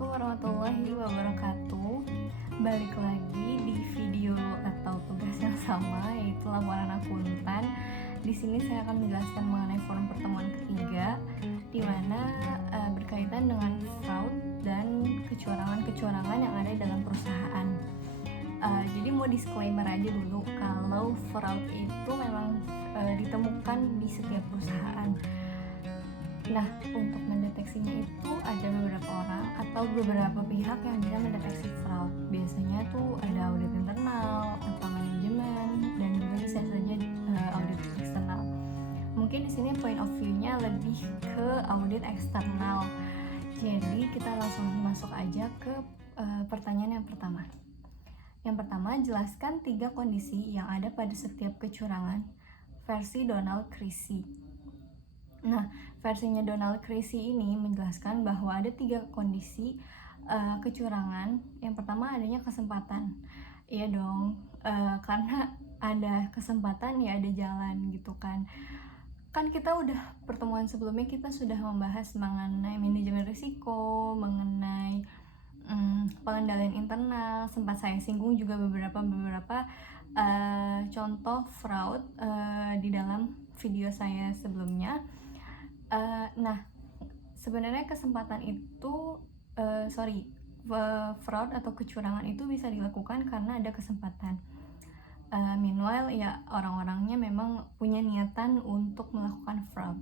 Assalamualaikum warahmatullahi wabarakatuh. Balik lagi di video atau tugas yang sama, yaitu laporan akuntan. Di sini saya akan menjelaskan mengenai forum pertemuan ketiga, di mana berkaitan dengan fraud dan kecurangan-kecurangan yang ada dalam perusahaan. Jadi mau disclaimer aja dulu, kalau fraud itu memang ditemukan di setiap perusahaan. Nah, untuk mendeteksinya itu ada beberapa orang atau beberapa pihak yang bisa mendeteksi fraud. Biasanya tuh ada audit internal atau manajemen, dan juga bisa saja audit eksternal. Mungkin di sini point of view-nya lebih ke audit eksternal. Jadi kita langsung masuk aja ke pertanyaan yang pertama. Yang pertama, jelaskan 3 kondisi yang ada pada setiap kecurangan versi Donald Creasy. Nah, versinya Donald Creasy ini menjelaskan bahwa ada 3 kondisi kecurangan. Yang pertama, adanya kesempatan. Iya dong, karena ada kesempatan ya ada jalan gitu kan. Kan kita udah pertemuan sebelumnya kita sudah membahas mengenai manajemen risiko, mengenai pengendalian internal. Sempat saya singgung juga beberapa contoh fraud di dalam video saya sebelumnya. Nah, sebenarnya kesempatan itu fraud atau kecurangan itu bisa dilakukan karena ada kesempatan. Meanwhile ya orang-orangnya memang punya niatan untuk melakukan fraud.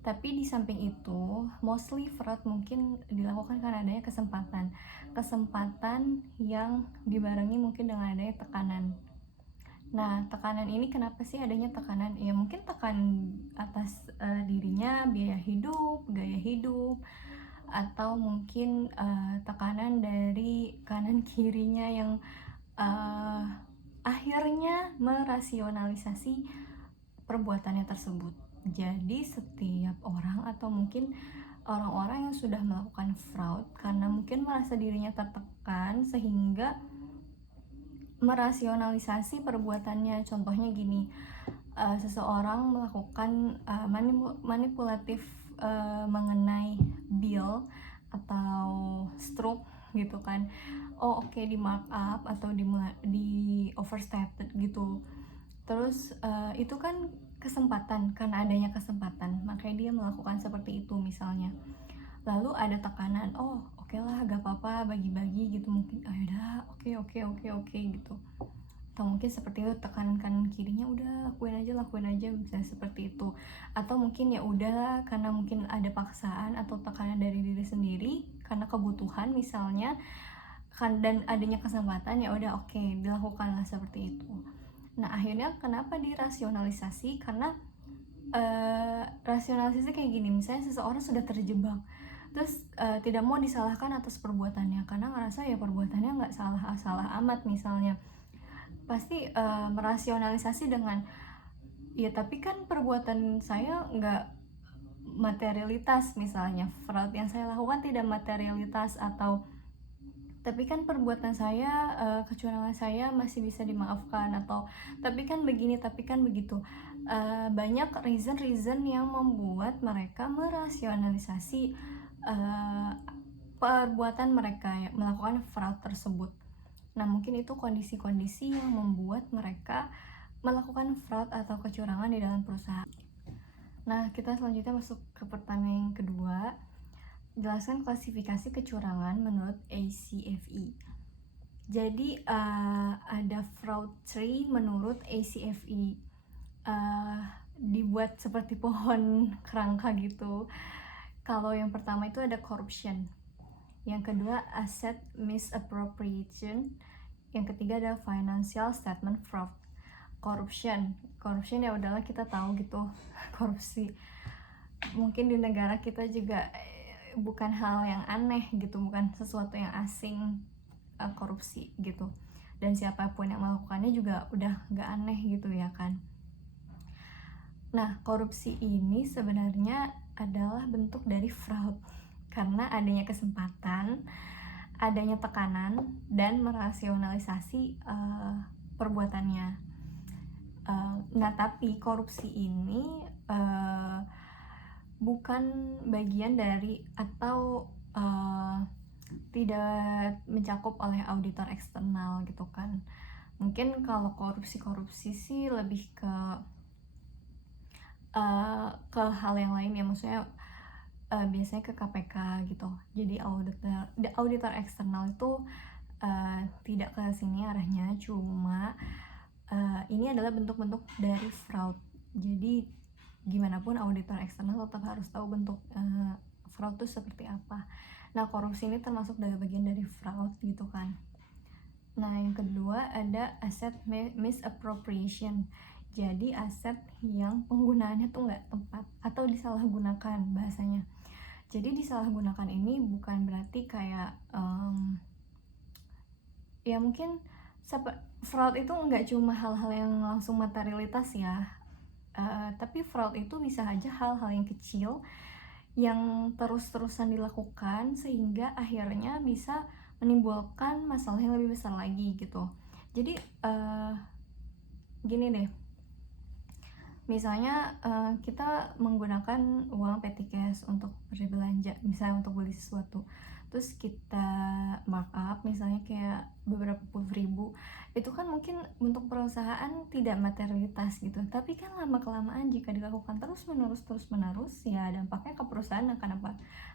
Tapi di samping itu, mostly fraud mungkin dilakukan karena adanya kesempatan. Kesempatan yang dibarengi mungkin dengan adanya tekanan. Nah, tekanan ini kenapa sih adanya tekanan? Ya mungkin tekanan atas dirinya, biaya hidup, gaya hidup, atau mungkin tekanan dari kanan kirinya yang akhirnya merasionalisasi perbuatannya tersebut. Jadi setiap orang atau mungkin orang-orang yang sudah melakukan fraud karena mungkin merasa dirinya tertekan sehingga merasionalisasi perbuatannya. Contohnya gini, seseorang melakukan manipulatif mengenai bill atau stroke gitu kan. Oke, di markup atau di overstated gitu. Terus itu kan kesempatan, karena adanya kesempatan makanya dia melakukan seperti itu misalnya. Lalu ada tekanan, oke lah gak apa-apa bagi-bagi gitu, mungkin yaudah oke gitu. Atau mungkin seperti itu, tekanan kanan kirinya udah lakuin aja bisa seperti itu. Atau mungkin ya udah karena mungkin ada paksaan atau tekanan dari diri sendiri karena kebutuhan misalnya kan, dan adanya kesempatan ya udah oke dilakukanlah seperti itu. Nah, akhirnya kenapa dirasionalisasi? Karena rasionalisasi kayak gini, misalnya seseorang sudah terjebak terus tidak mau disalahkan atas perbuatannya karena ngerasa ya perbuatannya nggak salah amat misalnya, pasti merasionalisasi dengan ya tapi kan perbuatan saya nggak materialitas, misalnya fraud yang saya lakukan tidak materialitas, atau tapi kan perbuatan saya, kecurangan saya masih bisa dimaafkan, atau tapi kan begini, tapi kan begitu. Banyak reason yang membuat mereka merasionalisasi perbuatan mereka yang melakukan fraud tersebut. Nah, mungkin itu kondisi-kondisi yang membuat mereka melakukan fraud atau kecurangan di dalam perusahaan. Nah, kita selanjutnya masuk ke pertanyaan yang kedua. Jelaskan klasifikasi kecurangan menurut ACFE. Jadi ada fraud tree menurut ACFE, dibuat seperti pohon kerangka gitu. Kalau yang pertama itu ada corruption, yang kedua asset misappropriation, yang ketiga ada financial statement fraud. Corruption ya udahlah kita tahu gitu korupsi mungkin di negara kita juga bukan hal yang aneh gitu, bukan sesuatu yang asing korupsi gitu, dan siapapun yang melakukannya juga udah gak aneh gitu ya kan. Nah, korupsi ini sebenarnya adalah bentuk dari fraud karena adanya kesempatan, adanya tekanan, dan merasionalisasi perbuatannya. Nah, tapi korupsi ini bukan bagian dari atau tidak mencakup oleh auditor eksternal gitu kan. Mungkin kalau korupsi sih lebih ke hal yang lain ya, maksudnya biasanya ke KPK gitu. Jadi auditor eksternal itu tidak ke sini arahnya, cuma ini adalah bentuk-bentuk dari fraud. Jadi gimana pun auditor eksternal tetap harus tahu bentuk fraud itu seperti apa. Nah, korupsi ini termasuk dari bagian dari fraud gitu kan. Nah, yang kedua ada asset misappropriation. Jadi aset yang penggunaannya tuh nggak tepat atau disalahgunakan bahasanya. Jadi disalahgunakan ini bukan berarti kayak ya mungkin fraud itu nggak cuma hal-hal yang langsung materialitas ya, tapi fraud itu bisa aja hal-hal yang kecil yang terus-terusan dilakukan sehingga akhirnya bisa menimbulkan masalah yang lebih besar lagi gitu. Jadi gini deh, misalnya kita menggunakan uang petty cash untuk berbelanja, misalnya untuk beli sesuatu, terus kita markup misalnya kayak beberapa puluh ribu, itu kan mungkin untuk perusahaan tidak materialitas gitu, tapi kan lama kelamaan jika dilakukan terus menerus ya dampaknya ke perusahaan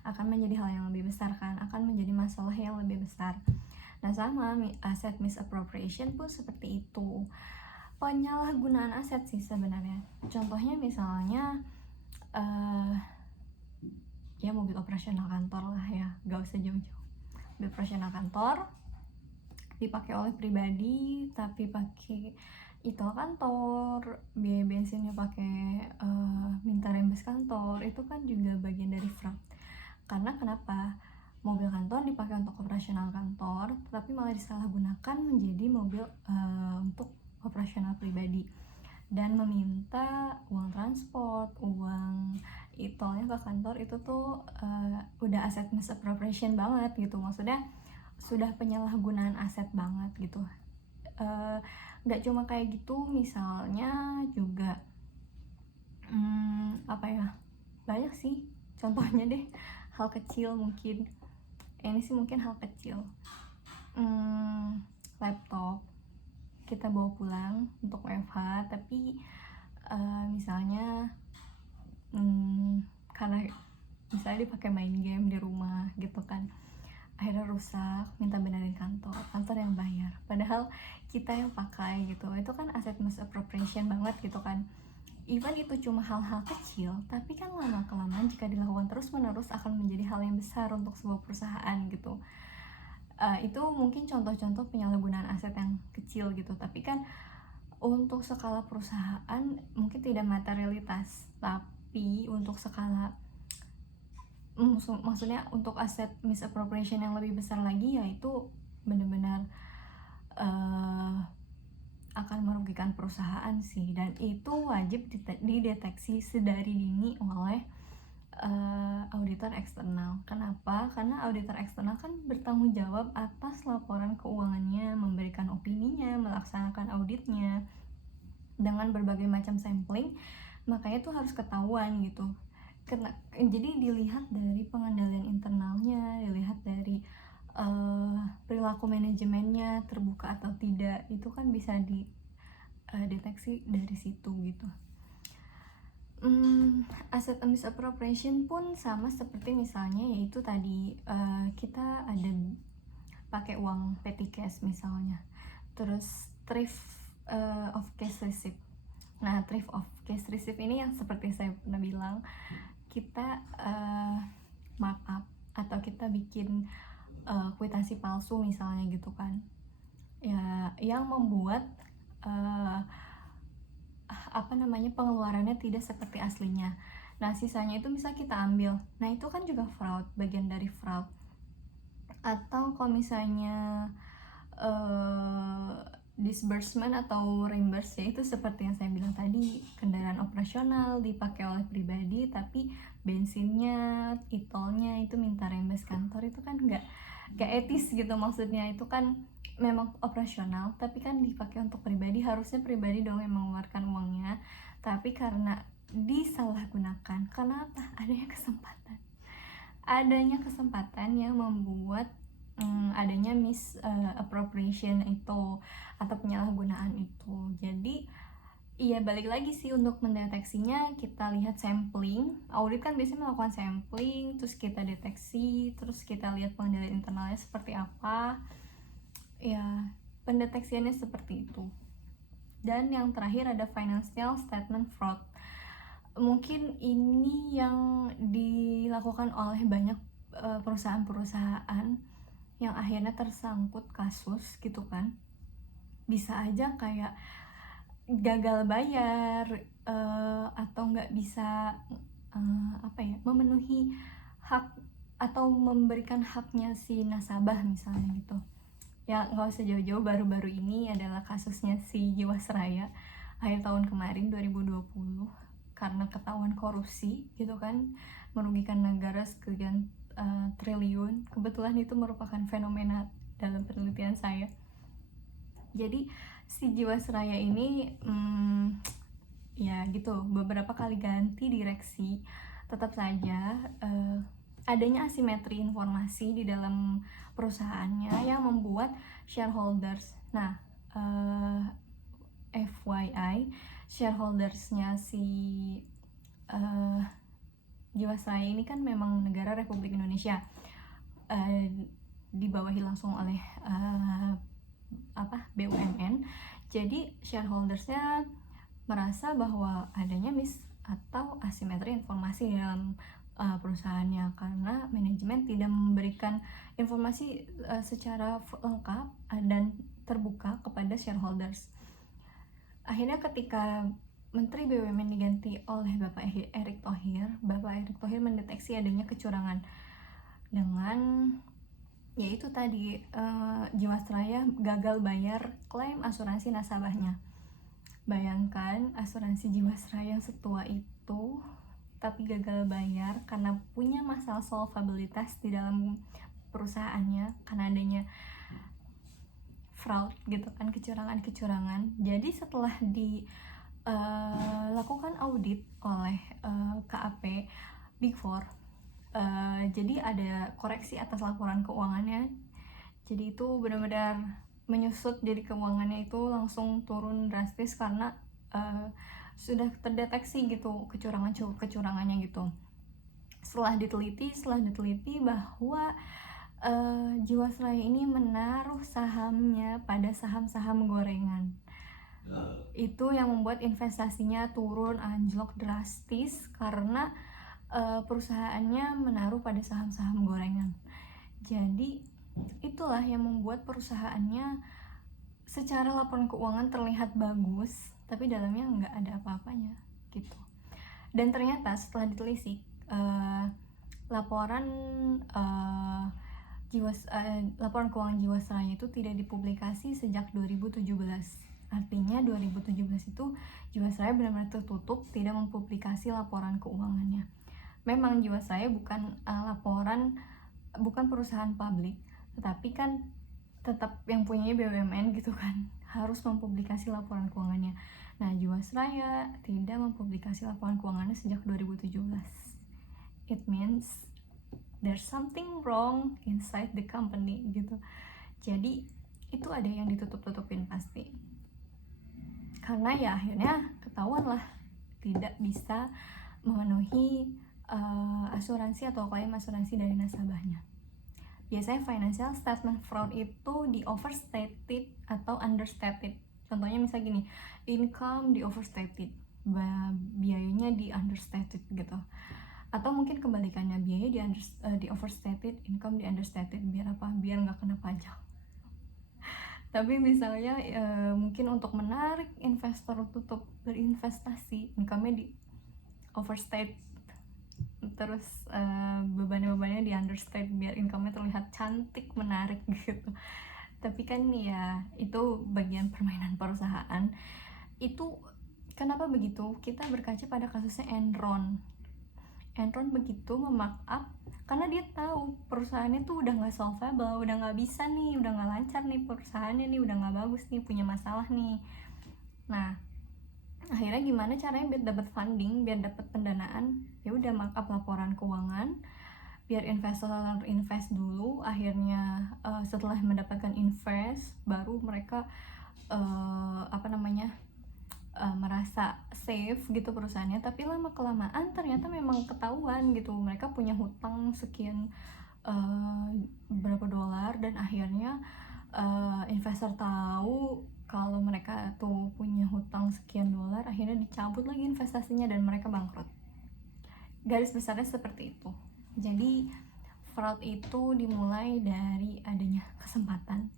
akan menjadi hal yang lebih besar kan, akan menjadi masalah yang lebih besar. Nah, sama asset misappropriation pun seperti itu, penyalahgunaan aset sih sebenarnya. Contohnya misalnya ya mobil operasional kantor lah ya, gak usah jauh-jauh. Mobil operasional kantor dipakai oleh pribadi tapi pakai e-tol kantor, biaya bensinnya pakai minta rembes kantor, itu kan juga bagian dari fraud. Karena kenapa? Mobil kantor dipakai untuk operasional kantor tapi malah disalahgunakan menjadi mobil untuk operasional pribadi dan meminta uang transport, uang e-tolnya ke kantor. Itu tuh udah asset misappropriation banget gitu, maksudnya sudah penyalahgunaan aset banget gitu. Gak cuma kayak gitu, misalnya juga apa ya, banyak sih contohnya deh, hal kecil mungkin, ini sih mungkin hal kecil, laptop kita bawa pulang untuk WFH tapi misalnya karena misalnya dipakai main game di rumah gitu kan, akhirnya rusak, minta benerin kantor yang bayar, padahal kita yang pakai gitu. Itu kan aset misappropriation banget gitu kan. Even itu cuma hal-hal kecil, tapi kan lama kelamaan jika dilakukan terus menerus akan menjadi hal yang besar untuk sebuah perusahaan gitu. Itu mungkin contoh-contoh penyalahgunaan aset yang kecil gitu, tapi kan untuk skala perusahaan mungkin tidak materialitas, tapi untuk skala maksudnya untuk aset misappropriation yang lebih besar lagi, yaitu benar-benar akan merugikan perusahaan sih, dan itu wajib dideteksi sedari dini oleh auditor eksternal. Kenapa? Karena auditor eksternal kan bertanggung jawab atas laporan keuangannya, memberikan opininya, melaksanakan auditnya dengan berbagai macam sampling, makanya tuh harus ketahuan gitu. Jadi dilihat dari pengendalian internalnya, dilihat dari perilaku manajemennya terbuka atau tidak, itu kan bisa dideteksi dari situ gitu. Asset misappropriation pun sama seperti misalnya yaitu tadi kita ada pakai uang petty cash misalnya, terus thrift of cash receipt. Nah, thrift of cash receipt ini yang seperti saya pernah bilang, kita markup atau kita bikin kwitansi palsu misalnya gitu kan ya, yang membuat pengeluarannya tidak seperti aslinya. Nah, sisanya itu bisa kita ambil. Nah, itu kan juga fraud, bagian dari fraud. Atau kalau misalnya disbursement atau reimburse, ya itu seperti yang saya bilang tadi, kendaraan operasional dipakai oleh pribadi tapi bensinnya, e-tolnya itu minta reimburse kantor, itu kan nggak etis gitu. Maksudnya itu kan memang operasional tapi kan dipakai untuk pribadi, harusnya pribadi dong yang mengeluarkan uangnya, tapi karena disalahgunakan. Kenapa? Adanya kesempatan yang membuat adanya misappropriation itu atau penyalahgunaan itu. Jadi iya, balik lagi sih untuk mendeteksinya kita lihat sampling. Audit kan biasanya melakukan sampling, terus kita deteksi, terus kita lihat pengendalian internalnya seperti apa. Ya, pendeteksiannya seperti itu. Dan yang terakhir ada financial statement fraud. Mungkin ini yang dilakukan oleh banyak perusahaan-perusahaan yang akhirnya tersangkut kasus gitu kan. Bisa aja kayak gagal bayar atau nggak bisa memenuhi hak atau memberikan haknya si nasabah misalnya gitu. Ya nggak usah jauh-jauh, baru-baru ini adalah kasusnya si Jiwasraya akhir tahun kemarin 2020 karena ketahuan korupsi gitu kan, merugikan negara sekian triliun. Kebetulan itu merupakan fenomena dalam penelitian saya. Jadi si Jiwasraya ini ya gitu, beberapa kali ganti direksi, tetap saja adanya asimetri informasi di dalam perusahaannya yang membuat shareholders, FYI, shareholdersnya si Jiwasraya ini kan memang negara Republik Indonesia, dibawahi langsung oleh BUMN. Jadi shareholdersnya merasa bahwa adanya atau asimetri informasi di dalam perusahaannya karena manajemen tidak memberikan informasi secara lengkap dan terbuka kepada shareholders. Akhirnya ketika Menteri BUMN diganti oleh Bapak Erick Thohir mendeteksi adanya kecurangan dengan yaitu tadi Jiwasraya gagal bayar klaim asuransi nasabahnya. Bayangkan asuransi Jiwasraya yang setua itu tapi gagal bayar karena punya masalah solvabilitas di dalam perusahaannya karena adanya fraud gitu kan, kecurangan. Jadi setelah dilakukan audit oleh KAP Big Four, jadi ada koreksi atas laporan keuangannya. Jadi itu benar-benar menyusut, jadi keuangannya itu langsung turun drastis karena sudah terdeteksi gitu kecurangannya gitu. Setelah diteliti bahwa Jiwasraya ini menaruh sahamnya pada saham-saham gorengan. Itu yang membuat investasinya turun anjlok drastis karena perusahaannya menaruh pada saham-saham gorengan. Jadi itulah yang membuat perusahaannya secara laporan keuangan terlihat bagus, tapi dalamnya nggak ada apa-apanya gitu. Dan ternyata setelah ditelisik, laporan keuangan Jiwasraya itu tidak dipublikasi sejak 2017. Artinya 2017 itu Jiwasraya benar-benar tertutup, tidak mempublikasi laporan keuangannya. Memang Jiwasraya bukan perusahaan publik, tetapi kan tetap yang punyanya BUMN gitu kan, harus mempublikasi laporan keuangannya. Nah, Jiwasraya tidak mempublikasi laporan keuangannya sejak 2017. It means there's something wrong inside the company gitu. Jadi itu ada yang ditutup-tutupin pasti. Karena ya akhirnya ketahuan lah tidak bisa memenuhi asuransi atau klaim asuransi dari nasabahnya. Biasanya financial statement fraud itu di overstated atau understated. Contohnya misalnya gini, income di overstated, biayanya di understated gitu. Atau mungkin kebalikannya, biaya di overstated, income di understated. Biar apa? Biar nggak kena pajak. Tapi misalnya mungkin untuk menarik investor untuk berinvestasi, income-nya di overstate, terus beban-bebannya di understate biar income-nya terlihat cantik, menarik gitu. Tapi kan ya itu bagian permainan perusahaan. Itu kenapa begitu? Kita berkaca pada kasusnya Enron begitu memarkup karena dia tahu perusahaannya tuh udah nggak solvable, udah nggak bisa nih, udah nggak lancar nih perusahaannya nih, udah nggak bagus nih, punya masalah nih. Nah, akhirnya gimana caranya biar dapat funding, biar dapat pendanaan? Ya udah markup laporan keuangan, biar investor invest dulu, akhirnya setelah mendapatkan invest baru mereka merasa safe gitu perusahaannya. Tapi lama kelamaan ternyata memang ketahuan gitu mereka punya hutang sekian berapa dolar, dan akhirnya investor tahu kalau mereka tuh punya hutang sekian dolar, akhirnya dicabut lagi investasinya dan mereka bangkrut. Garis besarnya seperti itu. Jadi fraud itu dimulai dari adanya kesempatan,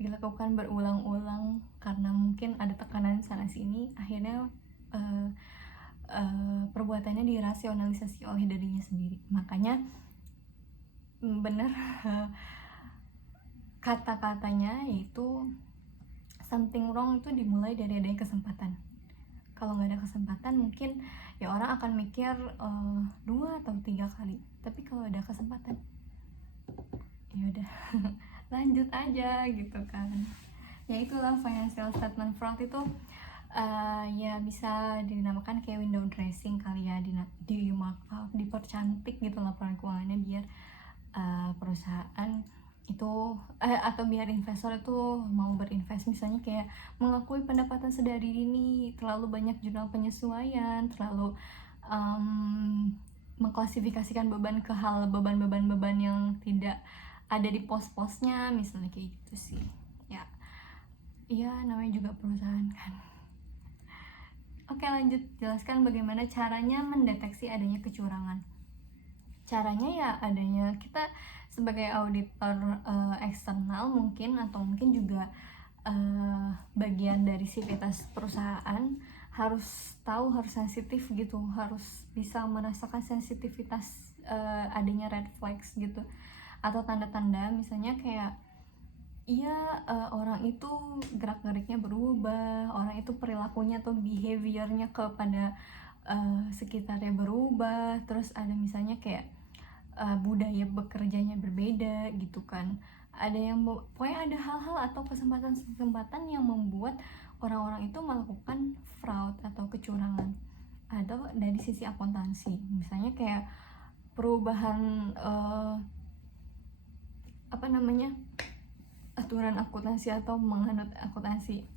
dilakukan berulang-ulang karena mungkin ada tekanan sana sini, akhirnya perbuatannya dirasionalisasi oleh dirinya sendiri. Makanya benar kata-katanya yaitu something wrong itu dimulai dari adanya kesempatan. Kalau nggak ada kesempatan mungkin ya orang akan mikir 2 atau 3 kali, tapi kalau ada kesempatan ya udah lanjut aja gitu kan. Ya itulah financial statement fraud itu ya bisa dinamakan kayak window dressing kali ya, di markup, dipercantik gitu laporan keuangannya biar perusahaan itu atau biar investor itu mau berinvest, misalnya kayak mengakui pendapatan sedari dini, terlalu banyak jurnal penyesuaian, terlalu mengklasifikasikan beban ke hal beban yang tidak ada di pos-posnya, misalnya kayak gitu sih. Ya namanya juga perusahaan kan. Oke, lanjut, jelaskan bagaimana caranya mendeteksi adanya kecurangan. Caranya ya adanya kita sebagai auditor eksternal mungkin, atau mungkin juga bagian dari sivitas perusahaan harus tahu, harus sensitif gitu, harus bisa merasakan sensitivitas adanya red flags gitu, atau tanda-tanda misalnya kayak orang itu gerak-geriknya berubah, orang itu perilakunya atau behaviornya kepada sekitarnya berubah, terus ada misalnya kayak budaya bekerjanya berbeda gitu kan. Ada yang pokoknya ada hal-hal atau kesempatan-kesempatan yang membuat orang-orang itu melakukan fraud atau kecurangan. Atau dari sisi akuntansi, misalnya kayak perubahan aturan akuntansi atau menganut akuntansi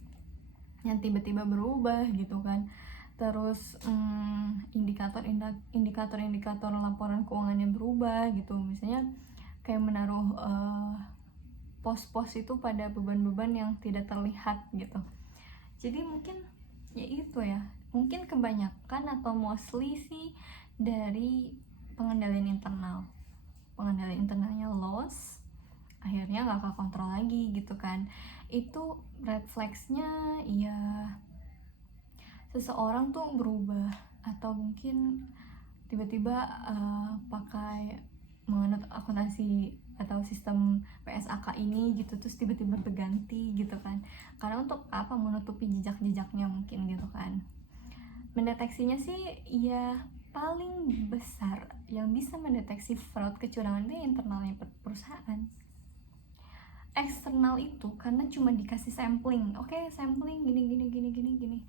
yang tiba-tiba berubah gitu kan. Terus indikator-indikator laporan keuangannya berubah gitu, misalnya kayak menaruh pos-pos itu pada beban-beban yang tidak terlihat gitu. Jadi mungkin ya itu ya, mungkin kebanyakan atau mostly sih dari pengendalian internalnya loss, akhirnya nggak kekontrol lagi gitu kan. Itu red flagsnya ya seseorang tuh berubah, atau mungkin tiba-tiba pakai menganut akuntansi atau sistem PSAK ini gitu, terus tiba-tiba berganti gitu kan, karena untuk apa, menutupi jejak-jejaknya mungkin gitu kan. Mendeteksinya sih ya paling besar yang bisa mendeteksi fraud kecurangan itu internalnya perusahaan. Eksternal itu karena cuma dikasih sampling, oke, sampling gini,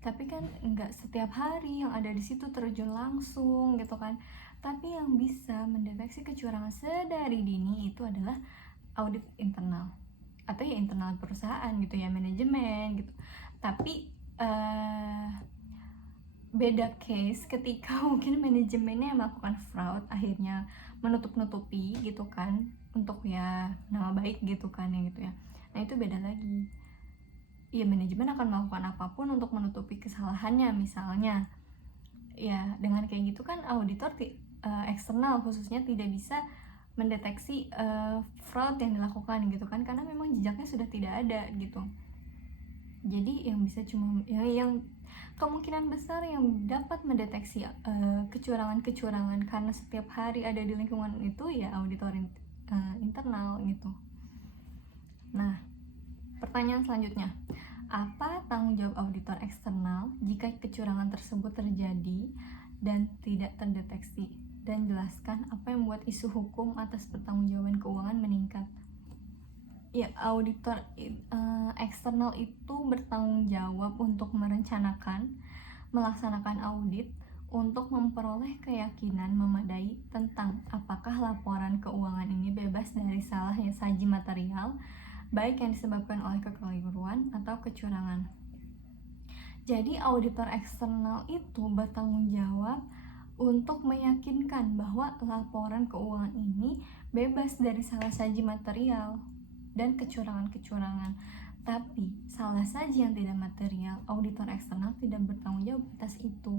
tapi kan nggak setiap hari yang ada di situ terjun langsung gitu kan. Tapi yang bisa mendeteksi kecurangan sedari dini itu adalah audit internal, atau ya internal perusahaan gitu ya, manajemen gitu. Tapi beda case ketika mungkin manajemennya yang melakukan fraud, akhirnya menutup-nutupi gitu kan, untuk ya nama baik gitu kan ya gitu ya. Nah itu beda lagi. Ya manajemen akan melakukan apapun untuk menutupi kesalahannya, misalnya ya dengan kayak gitu kan auditor eksternal khususnya tidak bisa mendeteksi fraud yang dilakukan gitu kan, karena memang jejaknya sudah tidak ada gitu. Jadi yang bisa cuma yang kemungkinan besar yang dapat mendeteksi kecurangan karena setiap hari ada di lingkungan itu ya auditor internal gitu. Nah, pertanyaan selanjutnya, apa tanggung jawab auditor eksternal jika kecurangan tersebut terjadi dan tidak terdeteksi? Dan jelaskan apa yang membuat isu hukum atas pertanggungjawaban keuangan meningkat. Ya, auditor eksternal itu bertanggung jawab untuk merencanakan, melaksanakan audit untuk memperoleh keyakinan memadai tentang apakah laporan keuangan ini bebas dari salah ya saji material, baik yang disebabkan oleh kekeliruan atau kecurangan. Jadi auditor eksternal itu bertanggung jawab untuk meyakinkan bahwa laporan keuangan ini bebas dari salah saji material dan kecurangan-kecurangan. Tapi salah saji yang tidak material, auditor eksternal tidak bertanggung jawab atas itu.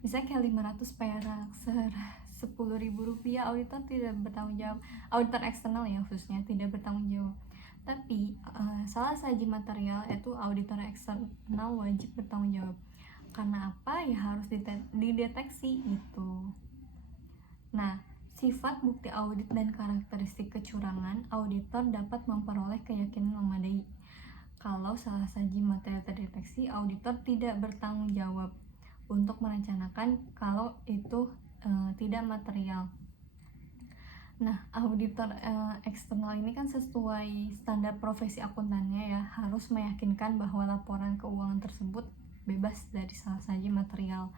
Misalnya kayak 500 perak, 10.000 rupiah, auditor tidak bertanggung jawab. Auditor eksternal ya khususnya tidak bertanggung jawab. Tapi salah saji material itu auditor eksternal wajib bertanggung jawab. Karena apa? Ya harus dideteksi itu. Nah, sifat bukti audit dan karakteristik kecurangan, auditor dapat memperoleh keyakinan memadai. Kalau salah saji material terdeteksi, auditor tidak bertanggung jawab untuk merencanakan kalau itu tidak material. Nah, auditor eksternal ini kan sesuai standar profesi akuntannya ya, harus meyakinkan bahwa laporan keuangan tersebut bebas dari salah saji material.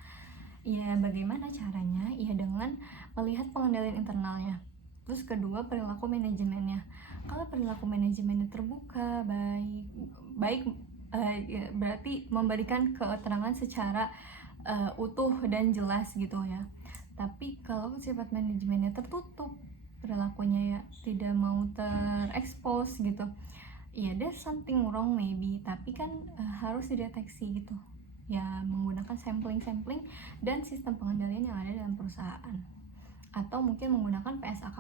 Ya, bagaimana caranya? Ya dengan melihat pengendalian internalnya. Terus kedua, perilaku manajemennya. Kalau perilaku manajemennya terbuka, baik ya, berarti memberikan keterangan secara utuh dan jelas gitu ya. Tapi kalau sifat manajemennya tertutup, perilakunya ya tidak mau terekspos gitu, ya there's something wrong maybe, tapi kan harus dideteksi gitu ya, menggunakan sampling dan sistem pengendalian yang ada dalam perusahaan, atau mungkin menggunakan PSAK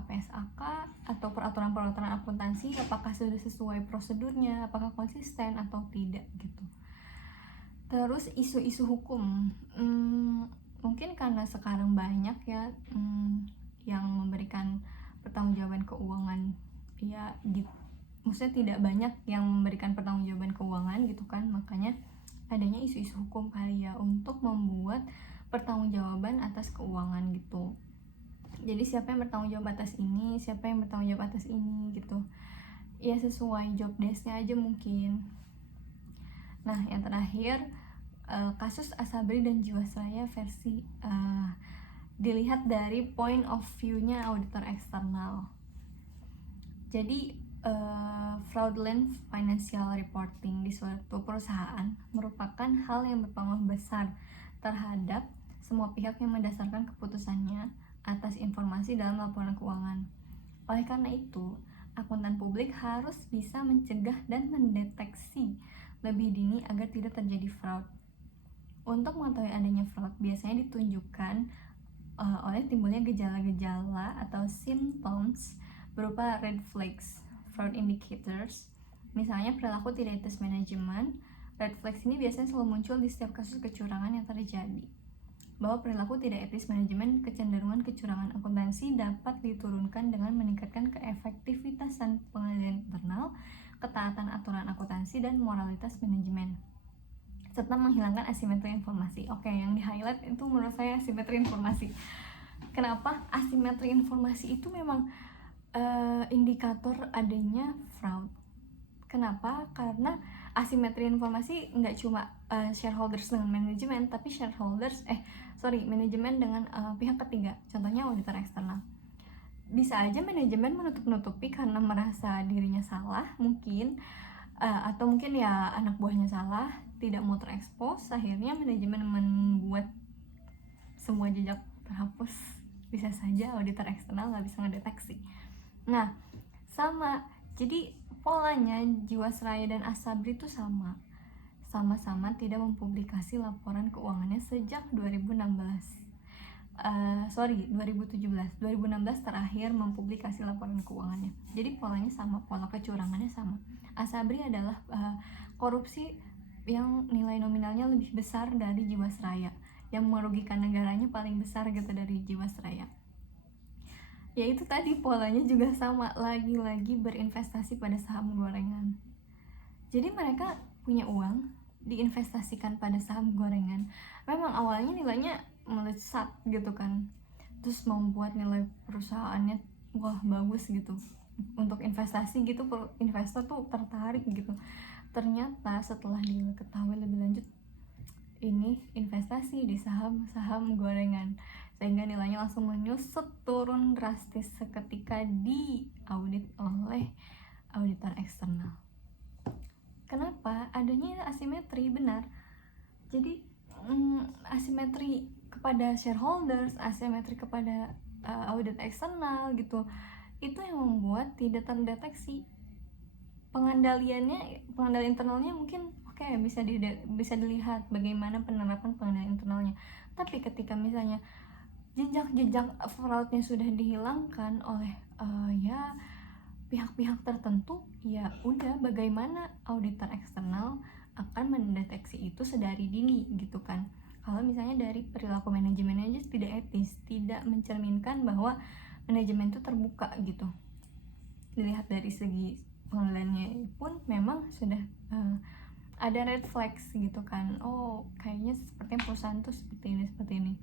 atau peraturan akuntansi, apakah sudah sesuai prosedurnya, apakah konsisten atau tidak gitu. Terus isu-isu hukum, mungkin karena sekarang banyak ya yang memberikan pertanggungjawaban keuangan ya gitu. Maksudnya tidak banyak yang memberikan pertanggungjawaban keuangan gitu kan, makanya adanya isu-isu hukum kali ya untuk membuat pertanggungjawaban atas keuangan gitu. Jadi siapa yang bertanggung jawab atas ini, siapa yang bertanggung jawab atas ini gitu. Ya sesuai job desk-nya aja mungkin. Nah, yang terakhir kasus Asabri dan Jiwasraya versi dilihat dari point of view-nya auditor eksternal. Jadi fraudulent financial reporting di suatu perusahaan merupakan hal yang berpengaruh besar terhadap semua pihak yang mendasarkan keputusannya atas informasi dalam laporan keuangan. Oleh karena itu, akuntan publik harus bisa mencegah dan mendeteksi lebih dini agar tidak terjadi fraud. Untuk mengetahui adanya fraud biasanya ditunjukkan oleh timbulnya gejala-gejala atau symptoms berupa red flags, fraud indicators. Misalnya perilaku tidak etis manajemen. Red flags ini biasanya selalu muncul di setiap kasus kecurangan yang terjadi. Bahwa perilaku tidak etis manajemen, kecenderungan kecurangan akuntansi dapat diturunkan dengan meningkatkan keefektivitasan pengendalian internal, ketaatan aturan akuntansi, dan moralitas manajemen, serta menghilangkan asimetri informasi. Oke, yang di highlight itu menurut saya asimetri informasi. Kenapa? Asimetri informasi itu memang indikator adanya fraud. Kenapa? Karena asimetri informasi nggak cuma shareholders dengan manajemen, tapi manajemen dengan pihak ketiga. Contohnya auditor eksternal. Bisa aja manajemen menutup-nutupi karena merasa dirinya salah mungkin, atau mungkin ya anak buahnya salah, tidak mau terekspos, akhirnya manajemen membuat semua jejak terhapus. Bisa saja auditor eksternal nggak bisa ngedeteksi. Nah, sama. Jadi polanya Jiwasraya dan Asabri itu sama-sama tidak mempublikasi laporan keuangannya sejak 2016. 2017 terakhir mempublikasi laporan keuangannya. Jadi polanya sama, pola kecurangannya sama. Asabri adalah korupsi yang nilai nominalnya lebih besar dari Jiwasraya, yang merugikan negaranya paling besar gitu dari Jiwasraya. Ya itu tadi polanya juga sama, lagi-lagi berinvestasi pada saham gorengan. Jadi mereka punya uang diinvestasikan pada saham gorengan. Memang awalnya nilainya melesat gitu kan, terus membuat nilai perusahaannya wah bagus gitu untuk investasi gitu, investor tuh tertarik gitu. Ternyata setelah diketahui lebih lanjut ini investasi di saham-saham gorengan, sehingga nilainya langsung menyusut turun drastis seketika diaudit oleh auditor eksternal. Kenapa? Adanya asimetri, benar. Jadi asimetri kepada shareholders, asimetri kepada audit eksternal gitu, itu yang membuat tidak terdeteksi. Pengandalian internalnya mungkin oke, bisa dilihat bagaimana penerapan pengendalian internalnya. Tapi ketika misalnya jejak fraudnya sudah dihilangkan oleh ya pihak-pihak tertentu, ya udah, bagaimana auditor eksternal akan mendeteksi itu sedari dini gitu kan. Kalau misalnya dari perilaku manajemen aja tidak etis, tidak mencerminkan bahwa manajemen itu terbuka gitu. Dilihat dari segi pengelolaannya pun memang sudah ada red flags gitu kan. Oh, kayaknya sepertinya perusahaan tuh seperti ini.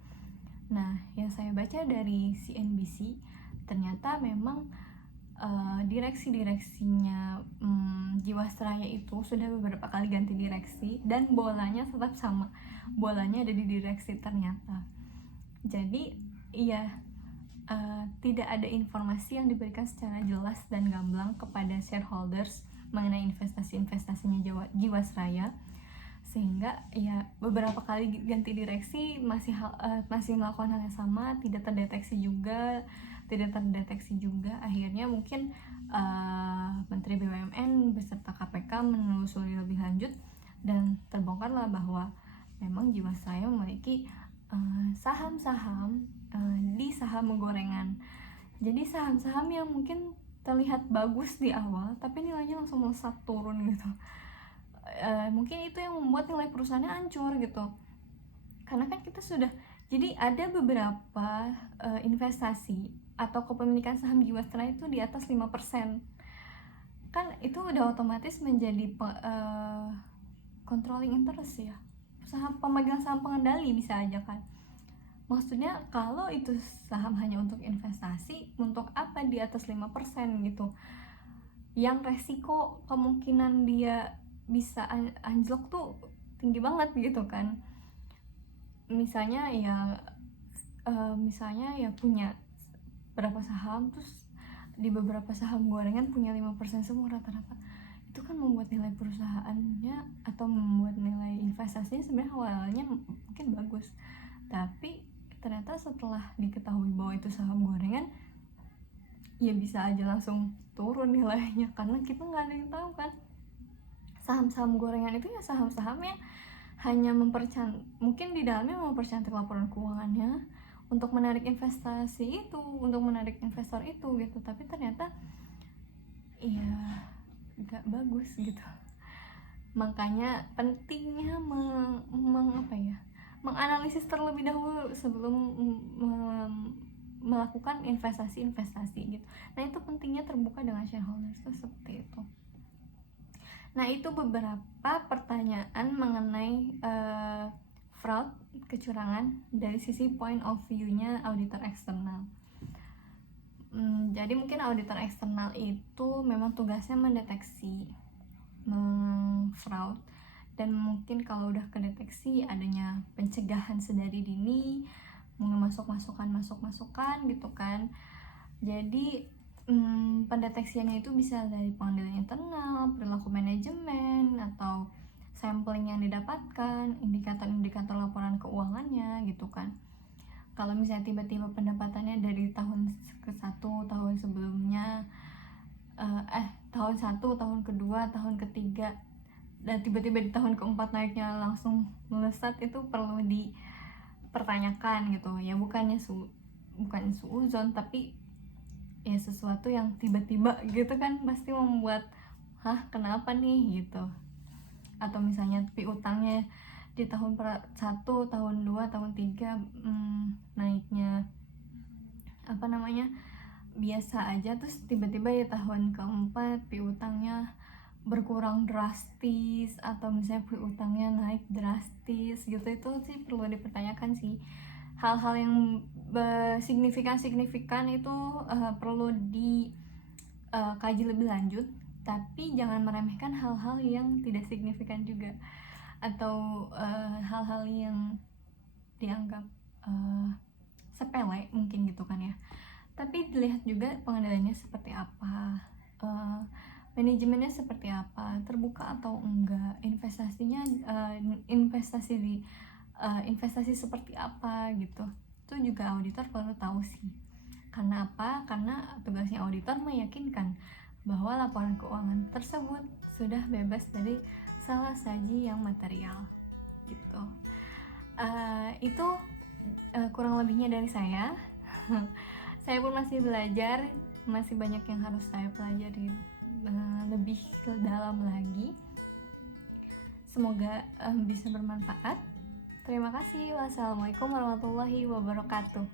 Nah, yang saya baca dari CNBC, ternyata memang direksinya Jiwasraya itu sudah beberapa kali ganti direksi dan bolanya tetap sama, bolanya ada di direksi ternyata. Jadi iya, tidak ada informasi yang diberikan secara jelas dan gamblang kepada shareholders mengenai investasinya Jiwasraya, sehingga ya beberapa kali ganti direksi masih melakukan hal yang sama, tidak terdeteksi juga. Akhirnya mungkin Menteri BUMN beserta KPK menelusuri lebih lanjut dan terbongkarlah bahwa memang Jiwasraya memiliki saham-saham di saham gorengan. Jadi saham-saham yang mungkin terlihat bagus di awal tapi nilainya langsung melesat turun gitu. Mungkin itu yang membuat nilai perusahaannya hancur gitu. Karena kan kita sudah, jadi ada beberapa investasi atau kepemilikan saham Jiwasraya itu di atas 5%. Kan itu udah otomatis menjadi controlling interest ya. Pemegang saham pengendali bisa aja kan. Maksudnya kalau itu saham hanya untuk investasi, untuk apa di atas 5% gitu. Yang resiko kemungkinan dia bisa anjlok tuh tinggi banget gitu kan. Misalnya ya punya berapa saham, terus di beberapa saham gorengan punya 5% semua rata-rata. Itu kan membuat nilai perusahaannya atau membuat nilai investasinya sebenarnya awalnya mungkin bagus, tapi ternyata setelah diketahui bahwa itu saham gorengan, ya bisa aja langsung turun nilainya, karena kita nggak ada yang tahu kan. Saham-saham gorengan itu ya saham-sahamnya hanya mungkin di dalamnya mempercantik laporan keuangannya untuk menarik investasi itu, untuk menarik investor itu gitu, tapi ternyata ya gak bagus gitu. Makanya pentingnya menganalisis terlebih dahulu sebelum melakukan investasi gitu. Nah, itu pentingnya terbuka dengan shareholders itu seperti itu. Nah, itu beberapa pertanyaan mengenai fraud, kecurangan dari sisi point of view-nya auditor eksternal. Jadi mungkin auditor eksternal itu memang tugasnya mendeteksi fraud, dan mungkin kalau udah kedeteksi adanya pencegahan sedari dini, masuk masukan gitu kan. Jadi pendeteksiannya itu bisa dari pengendalian internal, perilaku manajemen, atau sampling yang didapatkan, indikator-indikator laporan keuangannya gitu kan. Kalau misalnya tiba-tiba pendapatannya dari tahun ke-1, tahun sebelumnya, tahun 1, tahun kedua, tahun ketiga, dan tiba-tiba di tahun keempat naiknya langsung melesat, itu perlu dipertanyakan gitu ya. Bukan suuzon, tapi ya sesuatu yang tiba-tiba gitu kan, pasti membuat kenapa nih gitu. Atau misalnya piutangnya di tahun 1, tahun 2, tahun 3 naiknya biasa aja, terus tiba-tiba ya tahun keempat piutangnya berkurang drastis, atau misalnya piutangnya naik drastis gitu. Itu sih perlu dipertanyakan sih. Hal-hal yang signifikan itu perlu dikaji lebih lanjut, tapi jangan meremehkan hal-hal yang tidak signifikan juga. atau hal-hal yang dianggap sepele mungkin gitu kan ya. Tapi dilihat juga pengendaliannya seperti apa, manajemennya seperti apa, terbuka atau enggak, investasinya investasi seperti apa gitu. Itu juga auditor perlu tahu sih. Karena apa? Karena tugasnya auditor meyakinkan bahwa laporan keuangan tersebut sudah bebas dari salah saji yang material gitu. Itu kurang lebihnya dari saya. Saya pun masih belajar, masih banyak yang harus saya pelajari lebih ke dalam lagi. Semoga bisa bermanfaat. Terima kasih. Wassalamualaikum warahmatullahi wabarakatuh.